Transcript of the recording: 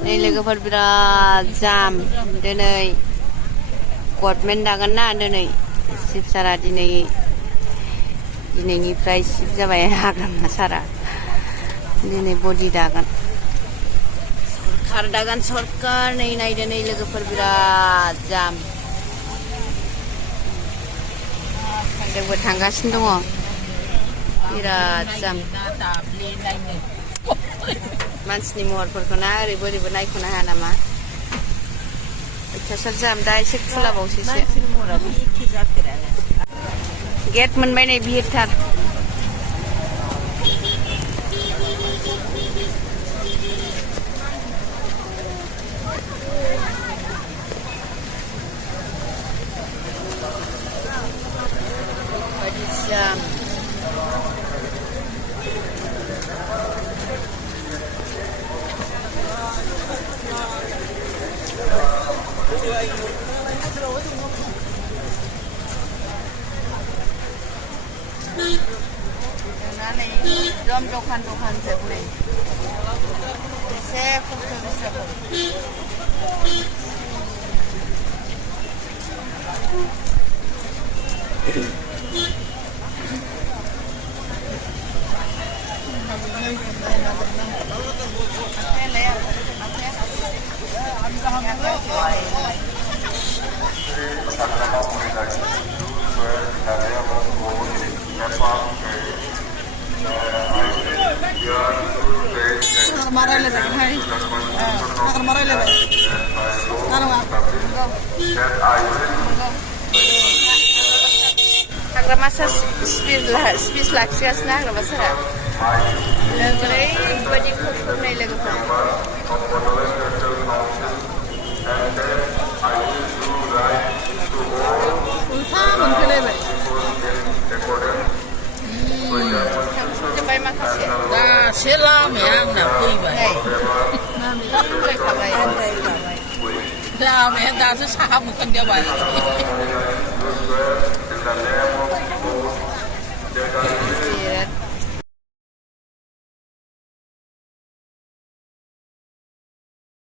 Ini logoफोर बिराद जाम दिनै government दागोन ना दिनै शिबसारा दिनैनिफ्राय शिब जाबाय हाग्रामा सारा दिनै बडि दागोन सरकार दागोन सरकार नै नायदो नै लोगोफोर बिराद जाम जोंबो थांगासिनो दङ बिराद जाम मानसिनि महरफोरखौ ना ओरैबो ओरैबो नायख'नो हाया नामा अयथासार जाम दा एसे खुलाबावसैसो गेट मोनबाय नै भिरथार बायदि जाम Jom dukkan sebelah ini. Saya foto bisa. Marah lebih, hai. Akan marah lebih. Taruh apa? Agar masa spis laksias na agar masa. Lebih baju kukur naik lagi. Ulta mungkin lebih. Jumpai makasih. Dah silam yang nak kui baik. Boleh kabai. Dah, memang dah susah bukan dia baik.